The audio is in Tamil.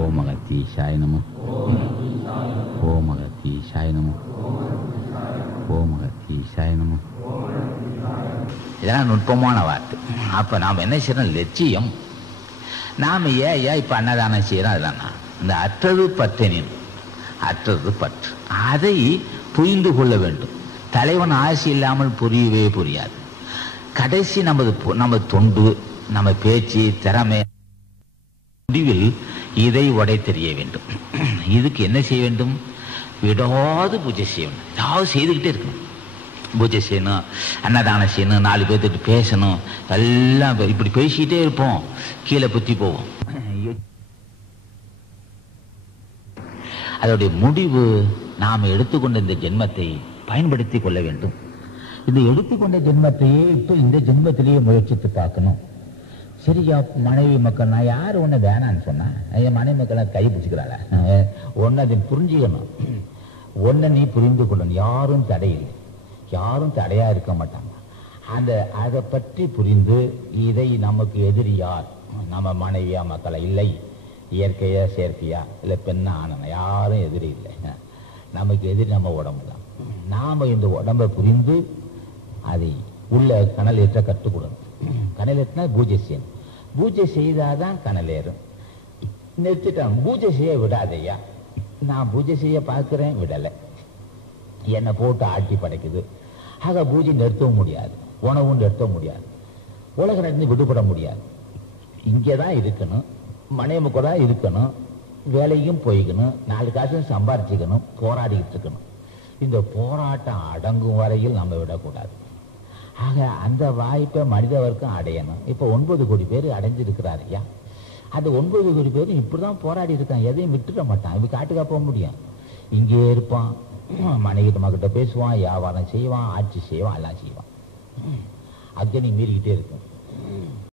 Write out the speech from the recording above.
ஓம் அகத்தீஷாய நம ஓம் அகத்தீஷாய நம ஓம் அகத்தீஷாய நம இதெல்லாம் நுட்பமான வார்த்தை. அப்போ நாம் என்ன செய்யறோம்? லட்சியம். நாம் ஏன் ஏன் இப்போ அன்னதானம் செய்கிறோம் அதெல்லாம் இந்த அற்றது பத்தனின் அற்றது பற்று. அதை புரிந்து கொள்ள வேண்டும். தலைவன் ஆசை இல்லாமல் புரியவே புரியாது. கடைசி நமது நமது தொண்டு நம்ம பேச்சு திறமை இதை உடை தெரிய வேண்டும். இதுக்கு என்ன செய்ய வேண்டும்? விடாது பூஜை செய்ய வேண்டும். ஏதாவது செய்துக்கிட்டே இருக்கணும். பூஜை செய்யணும் அன்னதானம் செய்யணும் நாலு பேர்த்துட்டு பேசணும் எல்லாம் இப்படி பேசிக்கிட்டே இருப்போம். கீழே புத்தி போவோம். அதோடைய முடிவு நாம் எடுத்துக்கொண்ட இந்த ஜென்மத்தை பயன்படுத்தி கொள்ள வேண்டும். இந்த எடுத்துக்கொண்ட ஜென்மத்தையே இப்போ இந்த ஜென்மத்திலேயே முயற்சித்து பார்க்கணும். சரியா மனைவி மக்கள் நான் யார் ஒன்று வேணான்னு சொன்னேன் என் மனைவி மக்களை கை பிடிச்சிக்கிறாள? ஒன்று அதை புரிஞ்சுக்கணும். ஒன்று நீ புரிந்து கொள்ளணும். யாரும் தடையில்லை. யாரும் தடையாக இருக்க மாட்டாங்க. அந்த அதை பற்றி புரிந்து இதை நமக்கு எதிரி யார்? நம்ம மனைவியா மக்களை? இல்லை. இயற்கையா செயற்கையா? இல்லை பெண்ணா ஆனனா யாரும் எதிரி இல்லை. நமக்கு எதிரி நம்ம உடம்பு தான். நாம் இந்த உடம்பை புரிந்து அதை உள்ள கணல் ஏற்ற கற்றுக்கொடணும் கனல் ஏற்றினா பூஜை செய்யணும். பூஜை செய்தாதான் கனல் ஏறும் நிறுத்திட்டான் பூஜை செய்ய விடாதையா நான் பூஜை செய்ய பார்க்குறேன் விடலை. என்னை போட்டு ஆட்டி படைக்குது. ஆக பூஜை நிறுத்தவும் முடியாது. உணவும் நிறுத்த முடியாது. உலக நடந்து விடுபட முடியாது. இங்கே தான் இருக்கணும். மனைமுக்கு தான் இருக்கணும். வேலையும் போய்க்கணும். நாலு காசும் சம்பாரிச்சுக்கணும். போராடிக்கிட்டு இருக்கணும். இந்த போராட்டம் அடங்கும் வரையில் நம்ம விடக்கூடாது. ஆக அந்த வாய்ப்பை மனித வர்க்கம் அடையணும். இப்போ ஒன்பது கோடி பேர் அடைஞ்சிருக்கிறார் ஐயா. அந்த ஒன்பது கோடி பேரும் இப்படிதான் போராடி இருக்கான் எதையும் விட்டுட மாட்டான். இவ காட்டுக்கா போக முடியும். இங்கே இருப்பான். மனைகிட்ட மக்கிட்ட பேசுவான். வியாபாரம் செய்வான். ஆட்சி செய்வான். எல்லாம் செய்வான். அக்னி மீறிக்கிட்டே இருக்கும்.